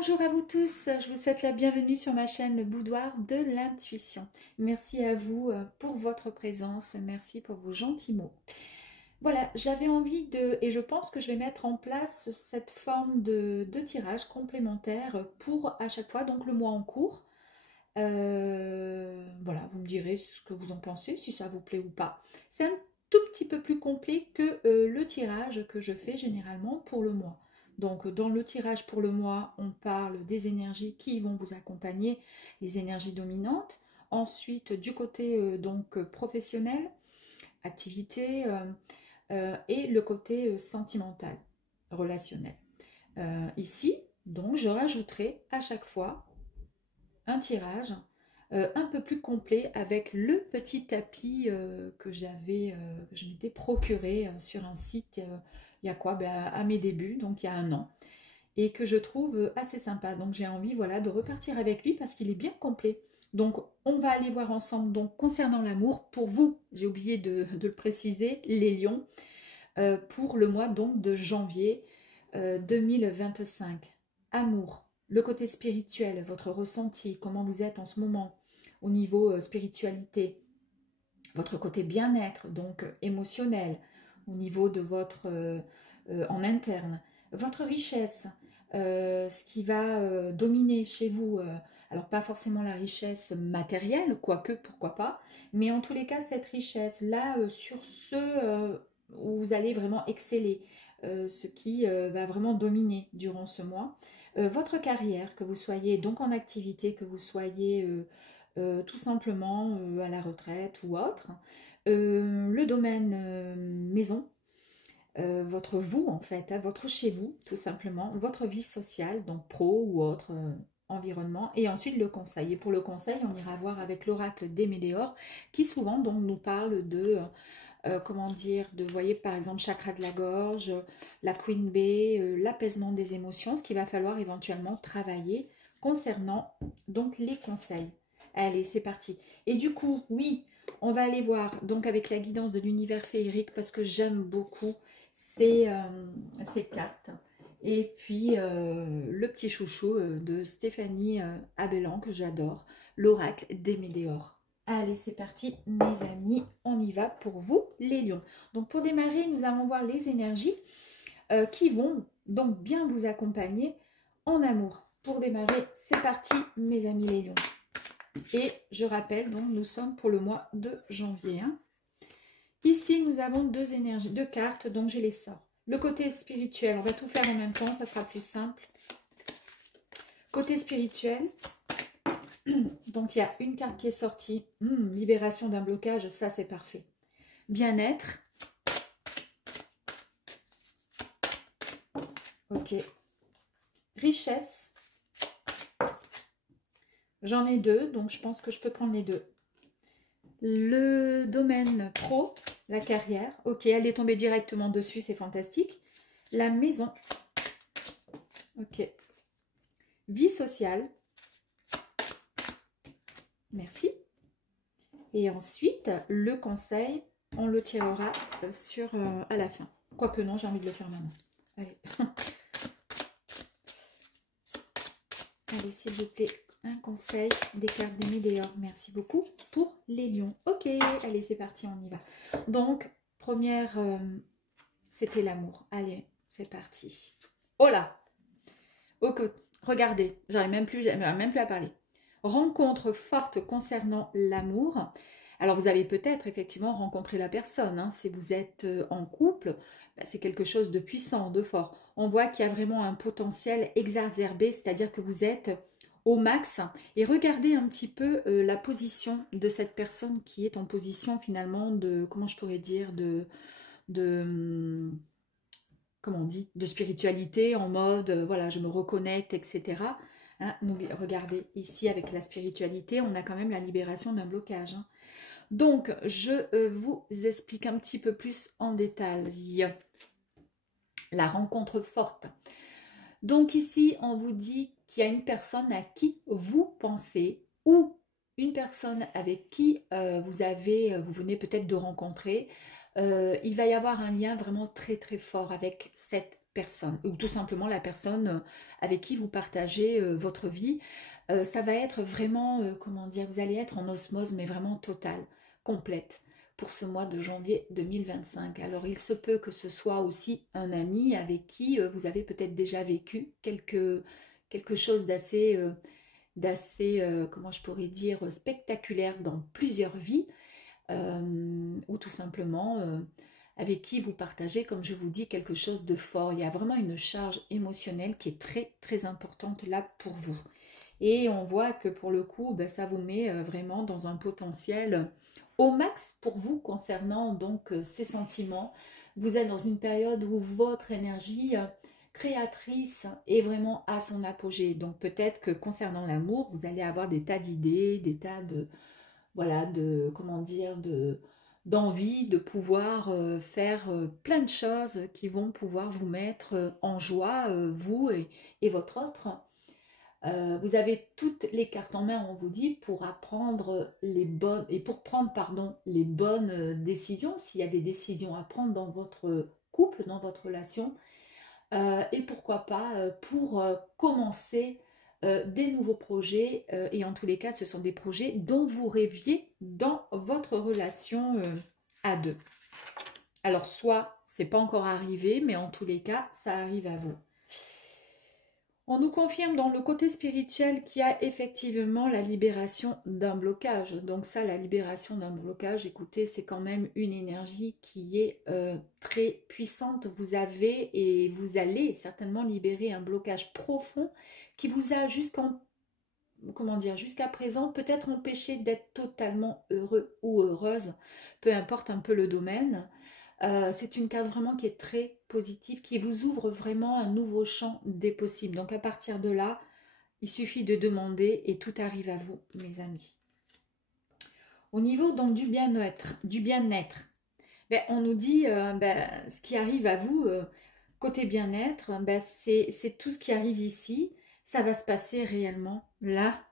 Bonjour à vous tous, je vous souhaite la bienvenue sur ma chaîne Le Boudoir de l'Intuition. Merci à vous pour votre présence, merci pour vos gentils mots. Voilà, j'avais envie et je pense que je vais mettre en place cette forme de tirage complémentaire pour à chaque fois, donc le mois en cours. Voilà, vous me direz ce que vous en pensez, si ça vous plaît ou pas. C'est un tout petit peu plus complet que le tirage que je fais généralement pour le mois. Donc dans le tirage pour le mois, on parle des énergies qui vont vous accompagner, les énergies dominantes. Ensuite, du côté professionnel, activité et le côté sentimental, relationnel. Ici, donc, je rajouterai à chaque fois un tirage un peu plus complet avec le petit tapis que je m'étais procuré sur un site il y a quoi, à mes débuts, donc il y a un an, et que je trouve assez sympa. Donc j'ai envie, voilà, de repartir avec lui parce qu'il est bien complet. Donc on va aller voir ensemble, donc concernant l'amour, pour vous, j'ai oublié de le préciser, les lions, pour le mois donc de janvier 2025. Amour, le côté spirituel, votre ressenti, comment vous êtes en ce moment au niveau spiritualité, votre côté bien-être, donc émotionnel, au niveau de votre en interne, votre richesse, ce qui va dominer chez vous. Alors pas forcément la richesse matérielle, quoique pourquoi pas, mais en tous les cas cette richesse là sur ce où vous allez vraiment exceller, ce qui va vraiment dominer durant ce mois. Votre carrière, que vous soyez donc en activité, que vous soyez tout simplement à la retraite ou autre. Le domaine maison, votre vous en fait, hein, votre chez vous tout simplement, votre vie sociale, donc pro ou autre environnement, et ensuite le conseil. Et pour le conseil, on ira voir avec l'oracle des Médéors qui souvent donc nous parle de comment dire, de, voyez par exemple, chakra de la gorge, la Queen Bee, l'apaisement des émotions, ce qu'il va falloir éventuellement travailler concernant donc les conseils. Allez, c'est parti. Et du coup, oui, on va aller voir donc avec la guidance de l'univers féerique parce que j'aime beaucoup ces cartes. Et puis le petit chouchou de Stéphanie Abellan que j'adore, l'oracle des Médéors. Allez, c'est parti, mes amis, on y va pour vous, les lions. Donc, pour démarrer, nous allons voir les énergies qui vont donc bien vous accompagner en amour. Pour démarrer, c'est parti, mes amis les lions. Et je rappelle, donc, nous sommes pour le mois de janvier. Hein. Ici, nous avons deux énergies, deux cartes, donc je les sors. Le côté spirituel, on va tout faire en même temps, ça sera plus simple. Côté spirituel... Donc, il y a une carte qui est sortie. Libération d'un blocage, ça, c'est parfait. Bien-être. Ok. Richesse. J'en ai deux, donc je pense que je peux prendre les deux. Le domaine pro, la carrière. Ok, elle est tombée directement dessus, c'est fantastique. La maison. Ok. Vie sociale. Merci. Et ensuite, le conseil, on le tirera à la fin. Quoique non, j'ai envie de le faire maintenant. Allez. Allez, s'il vous plaît, un conseil des cartes des Médéors. Merci beaucoup pour les lions. Ok, allez, c'est parti, on y va. Donc, première, c'était l'amour. Allez, c'est parti. Oh là! Ok, regardez, j'arrive même plus à parler. Rencontre forte concernant l'amour. Alors, vous avez peut-être effectivement rencontré la personne. Hein, si vous êtes en couple, c'est quelque chose de puissant, de fort. On voit qu'il y a vraiment un potentiel exacerbé, c'est-à-dire que vous êtes au max. Et regardez un petit peu la position de cette personne qui est en position finalement de, comment je pourrais dire, comment on dit, de spiritualité en mode, voilà, je me reconnecte, etc. Hein, regardez, ici avec la spiritualité, on a quand même la libération d'un blocage. Hein. Donc, je vous explique un petit peu plus en détail. La rencontre forte. Donc ici, on vous dit qu'il y a une personne à qui vous pensez ou une personne avec qui vous venez peut-être de rencontrer. Il va y avoir un lien vraiment très très fort avec cette personne, ou tout simplement la personne avec qui vous partagez votre vie. Ça va être vraiment, comment dire, vous allez être en osmose, mais vraiment totale, complète, pour ce mois de janvier 2025. Alors il se peut que ce soit aussi un ami avec qui vous avez peut-être déjà vécu quelque chose d'assez, comment je pourrais dire, spectaculaire dans plusieurs vies, ou tout simplement avec qui vous partagez, comme je vous dis, quelque chose de fort. Il y a vraiment une charge émotionnelle qui est très très importante là pour vous. Et on voit que pour le coup, ben, ça vous met vraiment dans un potentiel au max pour vous concernant donc ces sentiments. Vous êtes dans une période où votre énergie créatrice est vraiment à son apogée. Donc peut-être que concernant l'amour, vous allez avoir des tas d'idées, des tas de, voilà, de, comment dire, d'envie de pouvoir faire plein de choses qui vont pouvoir vous mettre en joie, vous et votre autre. Vous avez toutes les cartes en main, on vous dit, pour apprendre les bonnes et pour prendre, pardon, les bonnes décisions, s'il y a des décisions à prendre dans votre couple, dans votre relation, et pourquoi pas pour commencer des nouveaux projets, et en tous les cas, ce sont des projets dont vous rêviez dans votre relation à deux. Alors, soit c'est pas encore arrivé, mais en tous les cas, ça arrive à vous. On nous confirme dans le côté spirituel qu'il y a effectivement la libération d'un blocage. Donc ça, la libération d'un blocage, écoutez, c'est quand même une énergie qui est très puissante. Vous avez et vous allez certainement libérer un blocage profond qui vous a jusqu'à présent peut-être empêché d'être totalement heureux ou heureuse, peu importe un peu le domaine. C'est une carte vraiment qui est très positive, qui vous ouvre vraiment un nouveau champ des possibles. Donc à partir de là, il suffit de demander et tout arrive à vous, mes amis. Au niveau donc du bien-être, ben, on nous dit ce qui arrive à vous, côté bien-être, ben, c'est tout ce qui arrive ici. Ça va se passer réellement là,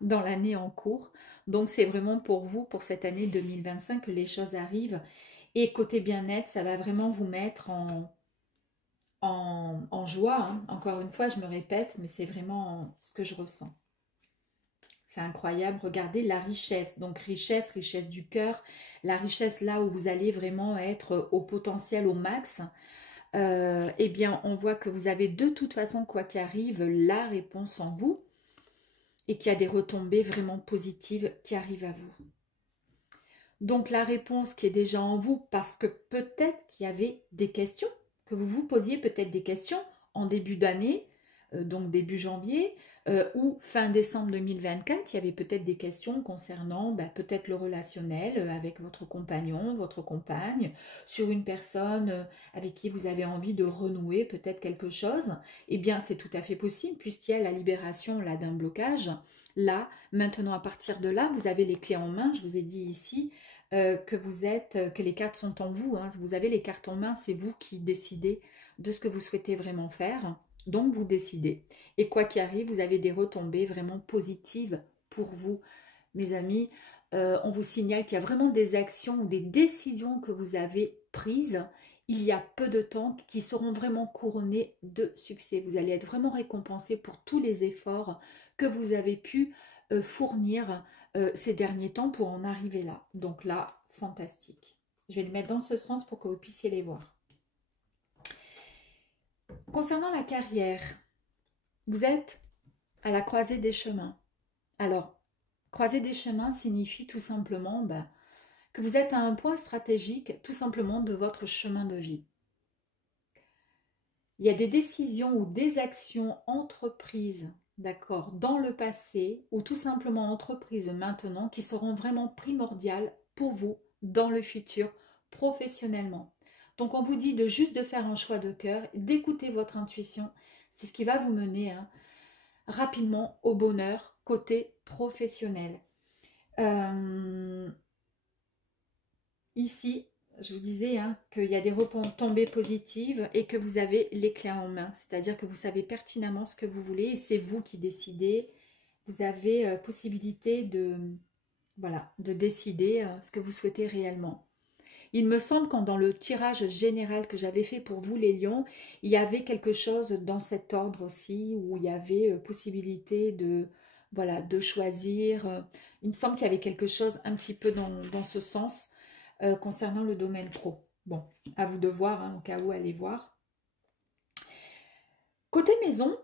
dans l'année en cours. Donc c'est vraiment pour vous, pour cette année 2025, que les choses arrivent. Et côté bien-être, ça va vraiment vous mettre en joie. Hein. Encore une fois, je me répète, mais c'est vraiment ce que je ressens. C'est incroyable. Regardez la richesse. Donc richesse du cœur. La richesse là où vous allez vraiment être au potentiel au max. Eh bien, on voit que vous avez de toute façon, quoi qu'il arrive, la réponse en vous. Et qu'il y a des retombées vraiment positives qui arrivent à vous. Donc la réponse qui est déjà en vous, parce que peut-être qu'il y avait des questions, que vous vous posiez peut-être des questions en début d'année, donc début janvier, ou fin décembre 2024, il y avait peut-être des questions concernant peut-être le relationnel avec votre compagnon, votre compagne, sur une personne avec qui vous avez envie de renouer peut-être quelque chose. Eh bien, c'est tout à fait possible puisqu'il y a la libération là d'un blocage. Là, maintenant, à partir de là, vous avez les clés en main. Je vous ai dit ici que les cartes sont en vous. Hein. Vous avez les cartes en main, c'est vous qui décidez de ce que vous souhaitez vraiment faire. Donc, vous décidez. Et quoi qu'il arrive, vous avez des retombées vraiment positives pour vous, mes amis. On vous signale qu'il y a vraiment des actions ou des décisions que vous avez prises il y a peu de temps qui seront vraiment couronnées de succès. Vous allez être vraiment récompensé pour tous les efforts que vous avez pu fournir ces derniers temps pour en arriver là. Donc là, fantastique. Je vais le mettre dans ce sens pour que vous puissiez les voir. Concernant la carrière, vous êtes à la croisée des chemins. Alors, croisée des chemins signifie tout simplement que vous êtes à un point stratégique tout simplement de votre chemin de vie. Il y a des décisions ou des actions entreprises, d'accord, dans le passé ou tout simplement entreprises maintenant qui seront vraiment primordiales pour vous dans le futur professionnellement. Donc on vous dit de juste de faire un choix de cœur, d'écouter votre intuition, c'est ce qui va vous mener rapidement au bonheur côté professionnel. Ici, je vous disais qu'il y a des retombées positives et que vous avez les clés en main. C'est-à-dire que vous savez pertinemment ce que vous voulez et c'est vous qui décidez. Vous avez possibilité de décider ce que vous souhaitez réellement. Il me semble quand dans le tirage général que j'avais fait pour vous les lions, il y avait quelque chose dans cet ordre aussi, où il y avait possibilité de, voilà, de choisir. Il me semble qu'il y avait quelque chose un petit peu dans ce sens concernant le domaine pro. Bon, à vous de voir, hein, au cas où allez voir. Côté maison,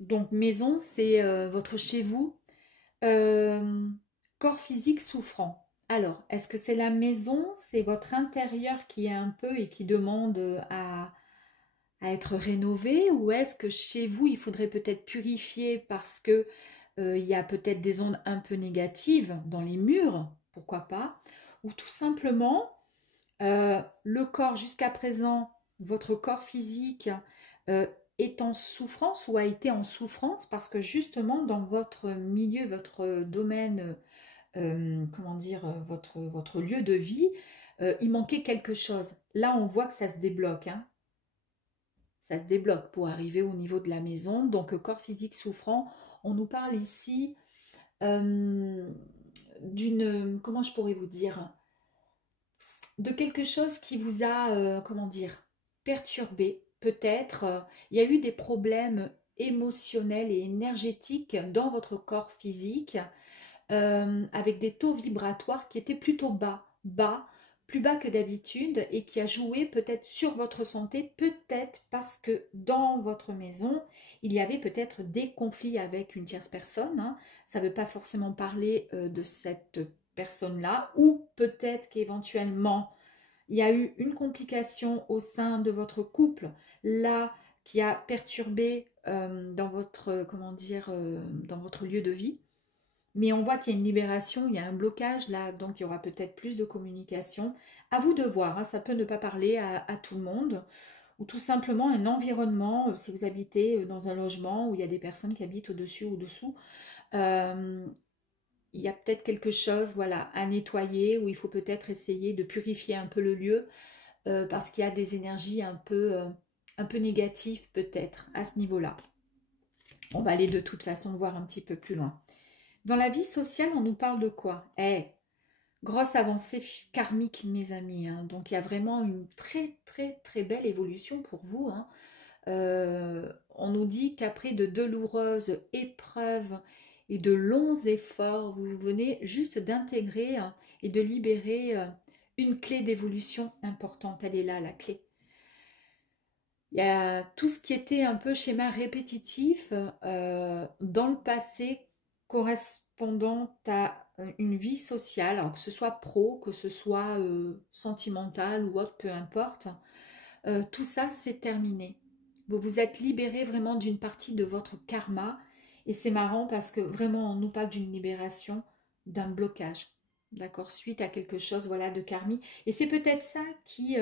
donc maison c'est votre chez vous, corps physique souffrant. Alors, est-ce que c'est la maison, c'est votre intérieur qui est un peu et qui demande à être rénové, ou est-ce que chez vous, il faudrait peut-être purifier parce que il y a peut-être des ondes un peu négatives dans les murs, pourquoi pas, ou tout simplement le corps jusqu'à présent, votre corps physique euh, est en souffrance ou a été en souffrance parce que justement dans votre milieu, votre domaine, comment dire, votre lieu de vie, il manquait quelque chose. Là, on voit que ça se débloque, hein. Ça se débloque pour arriver au niveau de la maison. Donc, corps physique souffrant, on nous parle ici d'une, comment je pourrais vous dire, de quelque chose qui vous a, comment dire, perturbé. Peut-être, il y a eu des problèmes émotionnels et énergétiques dans votre corps physique, avec des taux vibratoires qui étaient plutôt bas, plus bas que d'habitude, et qui a joué peut-être sur votre santé, peut-être parce que dans votre maison, il y avait peut-être des conflits avec une tierce personne, hein. Ça ne veut pas forcément parler de cette personne-là, ou peut-être qu'éventuellement, il y a eu une complication au sein de votre couple, là, qui a perturbé dans votre, comment dire, dans votre lieu de vie. Mais on voit qu'il y a une libération, il y a un blocage là, donc il y aura peut-être plus de communication. À vous de voir, hein, ça peut ne pas parler à tout le monde, ou tout simplement un environnement, si vous habitez dans un logement où il y a des personnes qui habitent au-dessus ou au-dessous, euh, il y a peut-être quelque chose, voilà, à nettoyer, où il faut peut-être essayer de purifier un peu le lieu, parce qu'il y a des énergies un peu négatives peut-être à ce niveau-là. On va aller de toute façon voir un petit peu plus loin. Dans la vie sociale, on nous parle de quoi? Grosse avancée karmique, mes amis, hein. Donc, il y a vraiment une très, très, très belle évolution pour vous, hein. On nous dit qu'après de douloureuses épreuves et de longs efforts, vous venez juste d'intégrer et de libérer une clé d'évolution importante. Elle est là, la clé. Il y a tout ce qui était un peu schéma répétitif dans le passé correspondant à une vie sociale, alors que ce soit pro, que ce soit sentimental ou autre, peu importe. Tout ça, c'est terminé. Vous vous êtes libéré vraiment d'une partie de votre karma. Et c'est marrant parce que vraiment, on nous parle d'une libération, d'un blocage. D'accord, suite à quelque chose, voilà, de karmique. Et c'est peut-être ça qui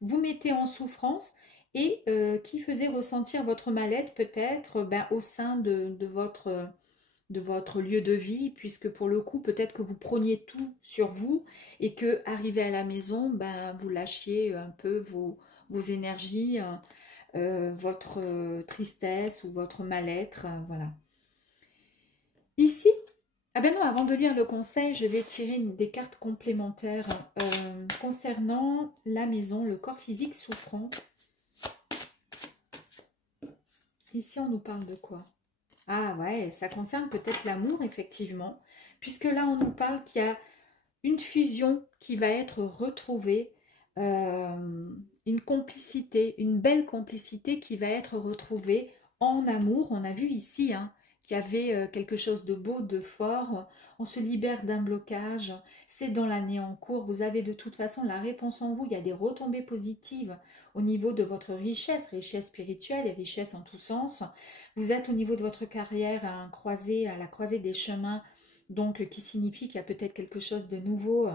vous mettait en souffrance et qui faisait ressentir votre mal-être peut-être au sein de votre lieu de vie, puisque pour le coup, peut-être que vous preniez tout sur vous et que, arrivé à la maison, vous lâchiez un peu vos énergies, votre tristesse ou votre mal-être, voilà. Ici, ah ben non, avant de lire le conseil, je vais tirer des cartes complémentaires concernant la maison, le corps physique souffrant. Ici, on nous parle de quoi? Ah ouais, ça concerne peut-être l'amour, effectivement, puisque là, on nous parle qu'il y a une fusion qui va être retrouvée, une complicité, une belle complicité qui va être retrouvée en amour. On a vu ici qu'il y avait quelque chose de beau, de fort. On se libère d'un blocage. C'est dans l'année en cours. Vous avez de toute façon la réponse en vous. Il y a des retombées positives au niveau de votre richesse, richesse spirituelle et richesse en tous sens. Vous êtes au niveau de votre carrière à la croisée des chemins, donc qui signifie qu'il y a peut-être quelque chose de nouveau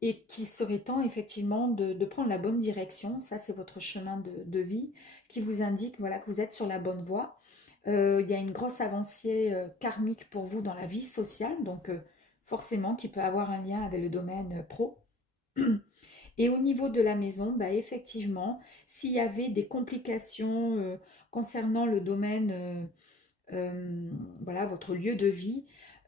et qu'il serait temps effectivement de prendre la bonne direction. Ça, c'est votre chemin de vie qui vous indique voilà, que vous êtes sur la bonne voie. Il y a une grosse avancée karmique pour vous dans la vie sociale, donc forcément qui peut avoir un lien avec le domaine pro. Et au niveau de la maison, effectivement, s'il y avait des complications concernant le domaine, voilà, votre lieu de vie,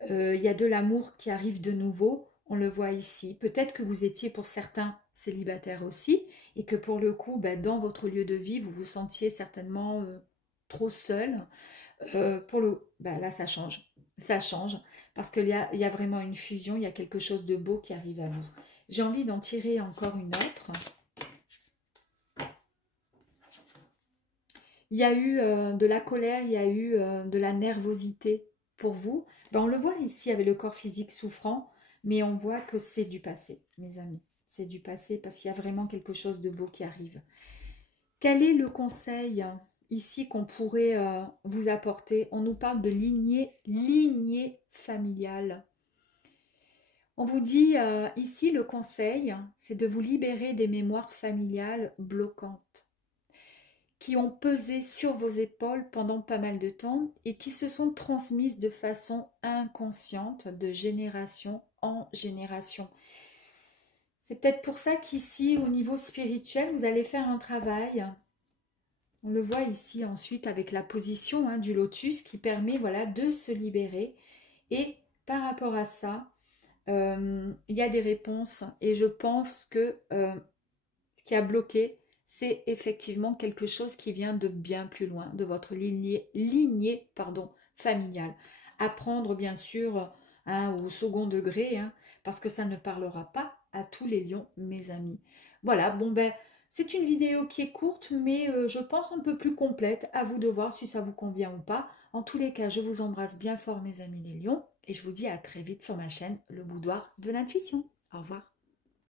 il y a de l'amour qui arrive de nouveau. On le voit ici. Peut-être que vous étiez pour certains célibataires aussi et que pour le coup, dans votre lieu de vie, vous vous sentiez certainement trop seul. Là, ça change. Ça change parce qu'il y a vraiment une fusion, il y a quelque chose de beau qui arrive à vous. J'ai envie d'en tirer encore une autre. Il y a eu de la colère, il y a eu de la nervosité pour vous. On le voit ici avec le corps physique souffrant, mais on voit que c'est du passé, mes amis. C'est du passé parce qu'il y a vraiment quelque chose de beau qui arrive. Quel est le conseil ici qu'on pourrait vous apporter? On nous parle de lignée familiale. On vous dit ici le conseil, c'est de vous libérer des mémoires familiales bloquantes qui ont pesé sur vos épaules pendant pas mal de temps et qui se sont transmises de façon inconsciente de génération en génération. C'est peut-être pour ça qu'ici, au niveau spirituel, vous allez faire un travail. On le voit ici ensuite avec la position du lotus qui permet de se libérer. Et par rapport à ça, il y a des réponses et je pense que ce qui a bloqué, c'est effectivement quelque chose qui vient de bien plus loin, de votre lignée familiale. Apprendre bien sûr au second degré, parce que ça ne parlera pas à tous les lions, mes amis. Voilà, c'est une vidéo qui est courte, mais je pense un peu plus complète. À vous de voir si ça vous convient ou pas. En tous les cas, je vous embrasse bien fort, mes amis les lions, et je vous dis à très vite sur ma chaîne, le boudoir de l'intuition. Au revoir.